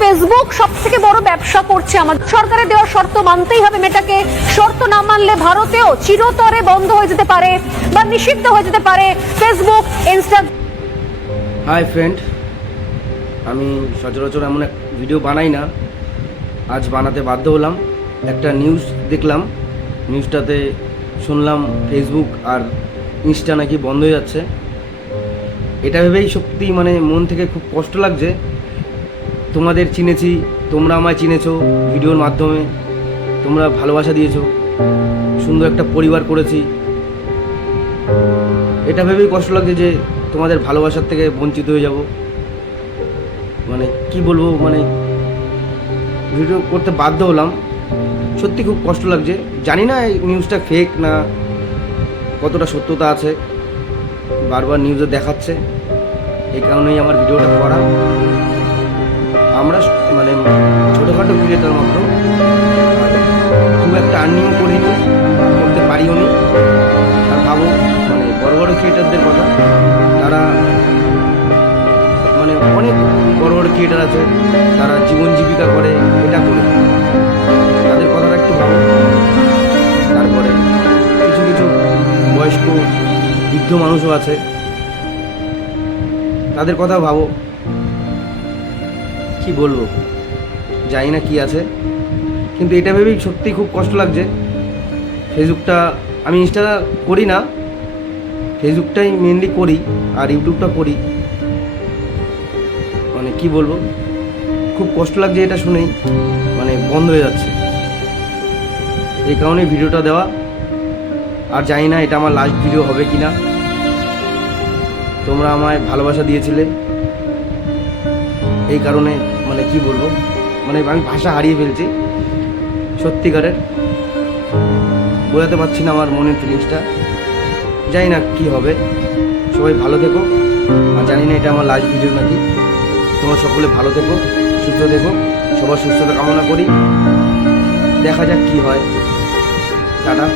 Facebook সব থেকে বড় ব্যবসা করছে? আমাদের সরকারের দেওয়া শর্ত মানতেই হবে মেটাকে। শর্ত না মানলে ভারতেও চিরতরে বন্ধ হয়ে যেতে পারে বা নিষিদ্ধ হয়ে যেতে পারে ফেসবুক, ইনস্টাগ্রাম। হাই ফ্রেন্ড, আমি সচরাচর এমন এক ভিডিও বানাই না, আজ বানাতে বাধ্য হলাম। একটা নিউজ দেখলাম, নিউজটাতে শুনলাম ফেসবুক আর ইনস্টা নাকি বন্ধ হয়ে যাচ্ছে। এটা ভেবেই সত্যি মানে মন থেকে খুব কষ্ট লাগছে। তোমাদের চিনেছি, তোমরা আমায় চিনেছো ভিডিওর মাধ্যমে, তোমরা ভালোবাসা দিয়েছো, সুন্দর একটা পরিবার করেছি। এটা ভেবেই কষ্ট লাগছে যে তোমাদের ভালোবাসার থেকে বঞ্চিত হয়ে যাব। মানে কি বলবো, মানে ভিডিও করতে বাধ্য হলাম, সত্যি খুব কষ্ট লাগছে। জানি না এই নিউজটা ফেক না কতটা সত্যতা আছে, বারবার নিউজে দেখাচ্ছে, এই কারণেই আমার ভিডিওটা করা। আমরা মানে ছোটোখাটো ক্রিয়েটার মাত্র, খুব একটা আর্নিংও করিনি, করতে পারিও নি। আর ভাবো মানে বড় বড় ক্রিয়েটারদের কথা, তারা মানে অনেক বড় বড় ক্রিয়েটার আছে, তারা জীবন জীবিকা করে এটা করে, তাদের কথাটা একটু ভাবো। তারপরে কিছু কিছু বয়স্ক বৃদ্ধ মানুষও আছে, তাদের কথা ভাবো। কি বলবো, জানি না কি আছে, কিন্তু এটা ভেবেই সত্যি খুব কষ্ট লাগছে। ফেসবুকটা আমি ইনস্টাটা করি না, ফেসবুকটাই মেনলি করি আর ইউটিউবটা করি। মানে কি বলবো, খুব কষ্ট লাগছে এটা শুনেই, মানে বন্ধ হয়ে যাচ্ছে। এই কারণেই ভিডিওটা দেওয়া। আর জানি না এটা আমার লাস্ট ভিডিও হবে কি না। তোমরা আমায় ভালোবাসা দিয়েছিলে, এই কারণে মানে কি বলবো, মানে আমি ভাষা হারিয়ে ফেলছি, সত্যিকারের বোঝাতে পারছি না আমার মনের ফিলিংসটা। জানি না কি হবে। সবাই ভালো থেকো। আর জানি না এটা আমার লাস্ট ভিডিও নাকি। তোমরা সকলে ভালো থেকো, সুস্থ থেকো, সবার সুস্থতা কামনা করি। দেখা যাক কি হয়। টাটা।